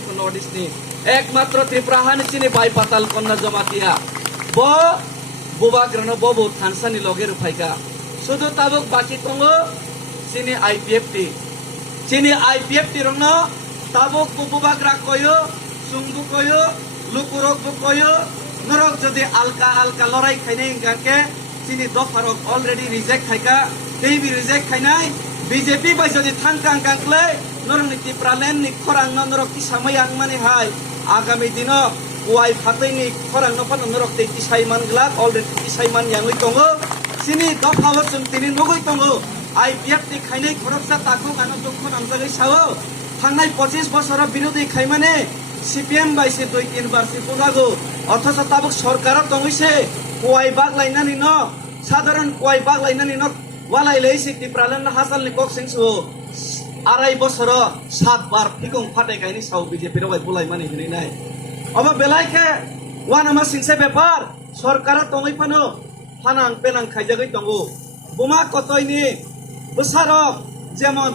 বিখন north ইস্টনি একমাত্র ত্রিপুরা হানি চিনি by পাতাল কন্যা জমাতিয়া ব বুবাগ্রনো ববু থানসানি লগের ফাইকা শুধু তাবুক বাকি দङो চিনি আইপিএফটি চিনি আইপিএফটি রং তাবুক বুবাগ্রা কয়ো সুংবু কয়ো লুকুরকবু কয়ো নরক যদি আলকা আলকা লড়াই খাইনাই গাকে চিনি দফারক অলরেডি রিজেক্ট খাইকা দেবি রিজেক্ট খাইনাই বিজেপি বাই যদি থানকাং কাংক্লে নরনি ত্রিপুরালেন নি খরাং নরক কি সামাই আংমানি হাই আগামী দিন ওয়াই ফাতৈনি খরাং নফান নরক তে কিসাই মানগ্লা অলরেডি কিসাই মান ইয়াংই দङो চিনি দফাও जों दिनै नगै दङो आईपीएफ नि खायनाय खरबसा ताखौ गानो दुख नामजागै सावो थांनाय 25 বছর বিরোধী খাইমানে সিপিএম বাইসে 2-3 বার সিপুনাगो অথচ তাবুক সরকার দङैसे ওয়াই বাগলাইনানি ন সাধারণ ওয়াই বাগলাইনানি ন ওয়ালাইलै সিকটি প্রালেন হাসালনি কক্সিংसो 2.5 বছর 7 বার ফিগং ফাটাই গাयनि साव বিজেপি রবাই बुलाय मानि हिनै नाय अब बेलायके वानामा सिंसे बेपार सरकार दङै फानो फानां पेनां खायजागै दङो बुमा कतयनि बोसारक जेमन